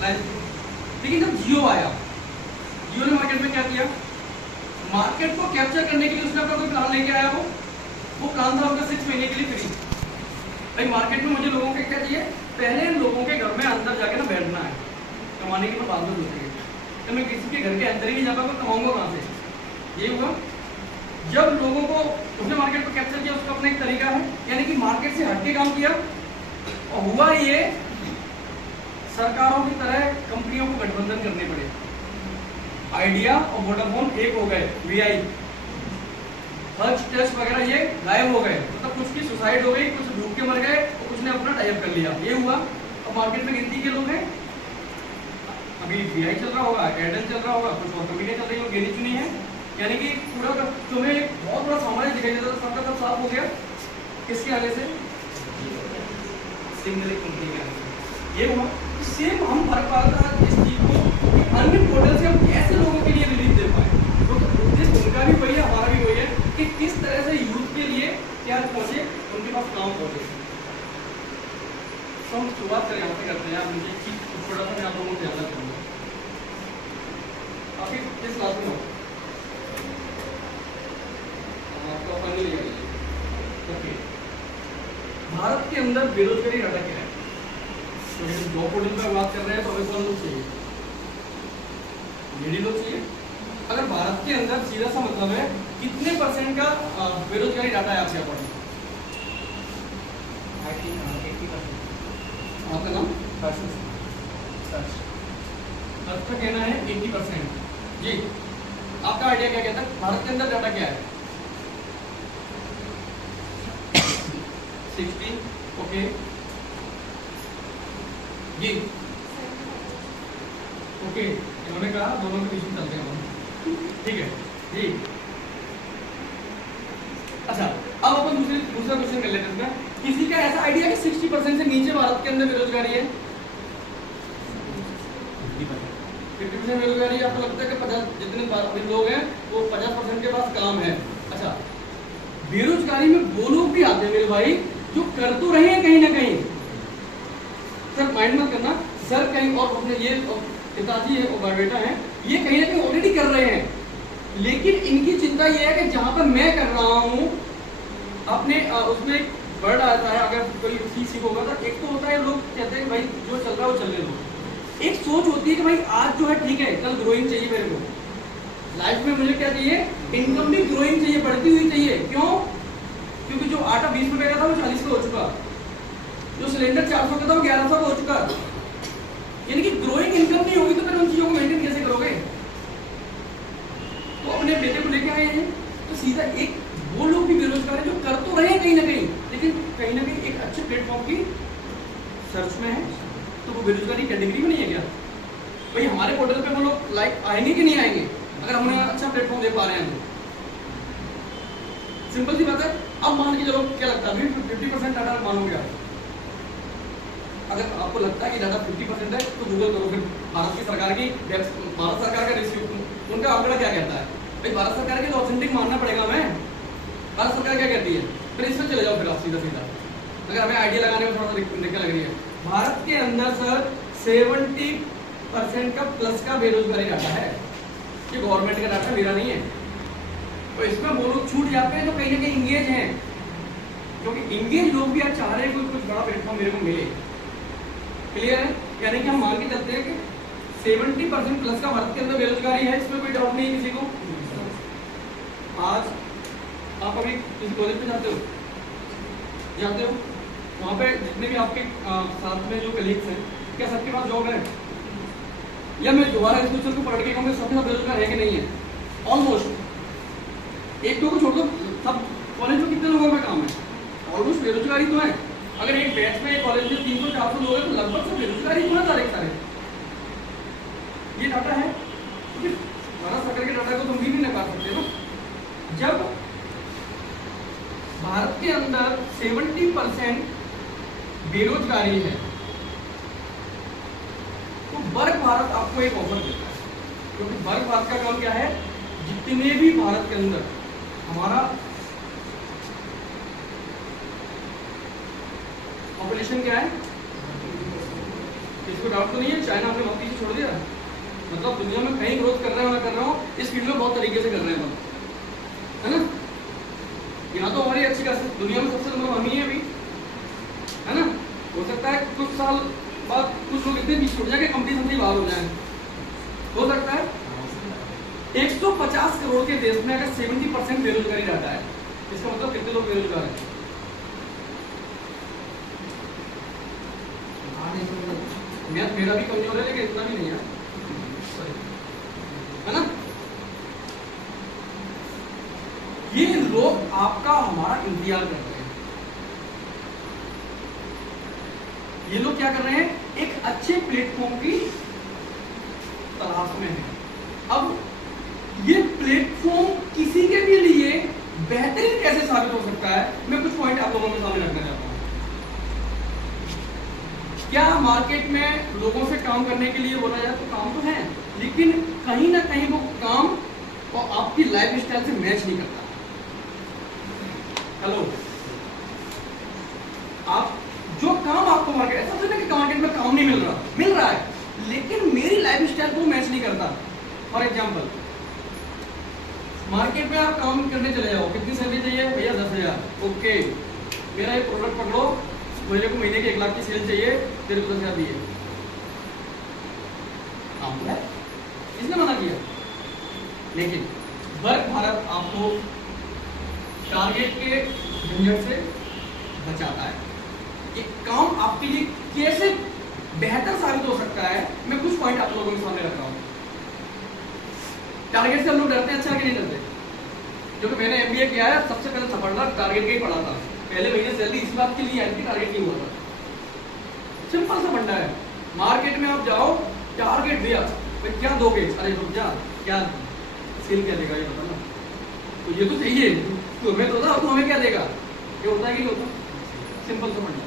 लेकिन जब जियो आया, जियो ने मार्केट में क्या किया, मार्केट को कैप्चर करने के लिए उसने अपना कोई प्लान लेके आया, वो प्लान था उनका 6 महीने के लिए फ्री। भाई मार्केट में मुझे लोगों के क्या चाहिए, पहले इन लोगों के घर में अंदर जाके ना बैठना है, कमाने की तो बात होती है, तो मैं किसी के घर के अंदर ही नहीं जा पाऊंगा, कमाऊंगा कहाँ से, ये हुआ। जब लोगों को उसने मार्केट को कैप्चर किया, उसका अपना एक तरीका है, यानी कि मार्केट से हटके काम किया, और हुआ ये सरकारों की तरह कंपनियों को गठबंधन करने पड़े। आइडिया और वोडाफोन एक हो गए, वीआई हर्ष टेस्ट वगैरह ये गायब हो गए, मतलब कुछ की सुसाइड हो गई, कुछ डूब के मर गए और कुछ ने अपना टाइप कर लिया, ये हुआ। अब मार्केट में गिनती के लोग हैं, अभी वीआई चल रहा होगा, एयरटेल चल रहा होगा, कुछ और कंपनियां चल रही हो, गिनी चुनी है, यानी कि पूरा तुम्हें एक बहुत बड़ा साम्राज्य दिखाई देता था, सबका सब साफ हो गया, किसके आगे से, सिंगल कंपनी के आगे से, ये हुआ। सेम हम फर्क पाता है इस चीज को, अन्य पोर्टल से हम कैसे लोगों के लिए रिलीफ दे पाए, तो उद्देश्य उनका भी वही है, हमारा भी वही है कि किस तरह से यूथ के लिए क्या पहुंचे, उनके पास काम पहुंचे। तो हम शुरुआत करें यहाँ से करते हैं, मुझे एक चीज थोड़ा सा मैं आप लोगों को जानना चाहूँगा, आपके किस क्लास में हो, आपका फाइनल ईयर है, ओके। भारत के अंदर बेरोजगारी डाटा क्या है, तो जॉब पोर्टल पर बात कर रहे हैं तो हमें कौन लोग चाहिए, लेडी लोग चाहिए। अगर भारत के अंदर सीधा सा मतलब है कितने % का बेरोजगारी डाटा है आपके अकॉर्डिंग, आपका नाम का कहना है 80%, जी आपका आइडिया क्या कहता है, भारत के अंदर डाटा क्या है, 60, ओके जी, ओके, इन्होंने कहा दोनों के बीच में चलते हैं, ठीक है जी। अच्छा अब अपन दूसरा क्वेश्चन कर लेते हैं इसमें, किसी का ऐसा आइडिया है कि 60% से नीचे भारत के अंदर बेरोजगारी है, 50% बेरोजगारी है, आपको लगता है कि 50 जितने लोग हैं वो 50% के पास काम है। अच्छा बेरोजगारी में वो लोग भी आते हैं मेरे भाई जो कर तो रहे हैं कहीं ना कहीं, सर माइंड मत करना सर, कहीं और अपने ये पिताजी है और बेटा है, ये कहीं ना कहीं ऑलरेडी कर रहे हैं, लेकिन इनकी चिंता ये है कि जहां पर मैं कर रहा हूं अपने उसमें एक वर्ड आता है, अगर कोई सीख होगा तो एक तो होता है लोग कहते हैं भाई जो चल रहा है वो चलने दो, एक सोच होती है कि भाई आज जो है ठीक है, कल ग्रोइंग चाहिए मेरे को लाइफ में, मुझे क्या चाहिए, इनकम भी ग्रोइंग चाहिए, बढ़ती हुई चाहिए, क्यों, क्योंकि जो आटा 20 रुपए का था वो 40 का हो चुका, जो सिलेंडर 400 का था वो 1100 का हो चुका, यानी कि ग्रोइंग इनकम नहीं होगी तो फिर उन चीजों को मेंटेन कैसे करोगे। तो अपने बेटे को लेके आए हैं तो सीधा एक वो लोग भी बेरोजगार है जो कर तो रहे हैं कहीं ना कहीं, लेकिन कहीं ना कहीं एक अच्छे प्लेटफॉर्म की सर्च में है, तो वो बेरोजगारी कैटेगरी में नहीं है क्या, भाई हमारे पोर्टल पे वो लोग लाइक आएंगे कि नहीं आएंगे अगर हम उन्हें अच्छा प्लेटफॉर्म दे पा रहे हैं तो, सिंपल सी बात है। अब मान के चलो क्या लगता है 50% डाटा मानोगे आप, अगर आपको लगता है कि डाटा 50% है तो गूगल करो, फिर भारत की सरकार की, भारत सरकार का रिस्क उनका आंकड़ा क्या कहता है, भाई भारत सरकार के तो ऑथेंटिक मानना पड़ेगा हमें, भारत सरकार क्या कहती है, फिर इसमें चले जाओ, फिर आप सीधा सीधा अगर हमें आइडिया लगाने में थोड़ा सा दिक्कत लग रही है, भारत के अंदर सर 70% का प्लस का बेरोजगारी डाटा है, ये गवर्नमेंट का डाटा मेरा नहीं है, तो इसमें वो लोग छूट जाते हैं जो कहीं ना कहीं इंगेज हैं, क्योंकि इंगेज लोग भी आज चाह रहे हैं कुछ बड़ा प्लेटफॉर्म मेरे को मिले, क्लियर है, यानी कि हम मान के चलते हैं कि 70% प्लस का भारत के अंदर बेरोजगारी है, इसमें कोई डाउट नहीं किसी को। आज आप अभी किसी कॉलेज पे जाते हो वहाँ पे जितने भी आपके साथ में जो कलीग्स हैं क्या सबके पास जॉब है, या मैं दोबारा इस क्वेश्चन को पढ़ के कहूँगा सबके साथ बेरोजगार है कि नहीं है, ऑलमोस्ट एक दो को छोड़ दो, सब कॉलेज में कितने लोगों का काम है, ऑलमोस्ट बेरोजगारी तो है, अगर एक बैच में कॉलेज में 300-400 लोग हैं तो लगभग सब बेरोजगारी तो है सारे, ये डाटा है, क्योंकि भारत सरकार के डाटा को तुम भी नकार सकते हो ना। जब भारत के अंदर 70% बेरोजगारी है तो वर्क भारत आपको एक ऑफर देता है, क्योंकि वर्क भारत का काम क्या है, जितने भी भारत के अंदर हमारा पॉपुलेशन क्या है किसी को डाउट तो नहीं है? चाइना हमने बहुत पीछे छोड़ दिया, मतलब दुनिया में कहीं ग्रोथ कर रहे हो ना कर रहे हो, इस फील्ड में बहुत तरीके से कर रहे हैं हम, है ना? यहाँ तो हमारी अच्छी खासी दुनिया में सबसे नंबर हम ही है अभी, है ना? हो सकता है कुछ साल बाद कुछ लोग इतने पीछे छूट जाए कि कंपटीशन से ही बाहर हो जाए, हो सकता है। 150 करोड़ के देश में अगर 70% बेरोजगारी रहता है, इसका मतलब कितने लोग बेरोजगार हैं? मेरा भी कमजोर है लेकिन इतना भी नहीं है ना? ये लोग आपका हमारा इंतजार कर रहे हैं। ये लोग क्या कर रहे हैं? एक अच्छे प्लेटफॉर्म की तलाश में है। अब ये प्लेटफॉर्म किसी के भी लिए बेहतरीन कैसे साबित हो सकता है, मैं कुछ पॉइंट आप लोगों के सामने रखना चाहता हूं। क्या मार्केट में लोगों से काम करने के लिए बोला जाए तो काम तो है, लेकिन कहीं ना कहीं वो काम और आपकी लाइफ स्टाइल से मैच नहीं करता। हेलो, आप जो काम आपको मार्केट, ऐसा नहीं कि मार्केट में काम नहीं मिल रहा है, लेकिन मेरी लाइफ स्टाइल को मैच नहीं करता। फॉर एग्जाम्पल, मार्केट में आप काम करने चले जाओ, कितनी सैलरी चाहिए भैया? 10,000। ओके, मेरा एक प्रोडक्ट पकड़ो, मुझे को महीने की 1 लाख की सेल चाहिए, तेरे को 10,000 दिए। काम तो है, इसने मना किया। लेकिन वर्क भारत आपको टारगेट के झंझट से बचाता है। ये काम आपके लिए कैसे बेहतर साबित हो सकता है, मैं कुछ पॉइंट आप लोगों के सामने रख रहा हूं। टारगेट से हम लोग डरते हैं, अच्छा कि नहीं डरते? क्योंकि मैंने एमबीए किया है, सबसे पहले सफलता टारगेट का ही पढ़ा था। पहले महीने सैलरी इस बात के लिए आई थी, टारगेट नहीं हुआ था। सिंपल सा फंडा है। मार्केट में आप जाओ, टारगेट दिया, भाई क्या दोगे? अरे रुक जा, क्या सेल क्या देगा ये बता ना, तो ये तो चाहिए, तो हमें तो था, तो हमें क्या देगा? ये होता है कि नहीं होता? सिंपल सा फंडा।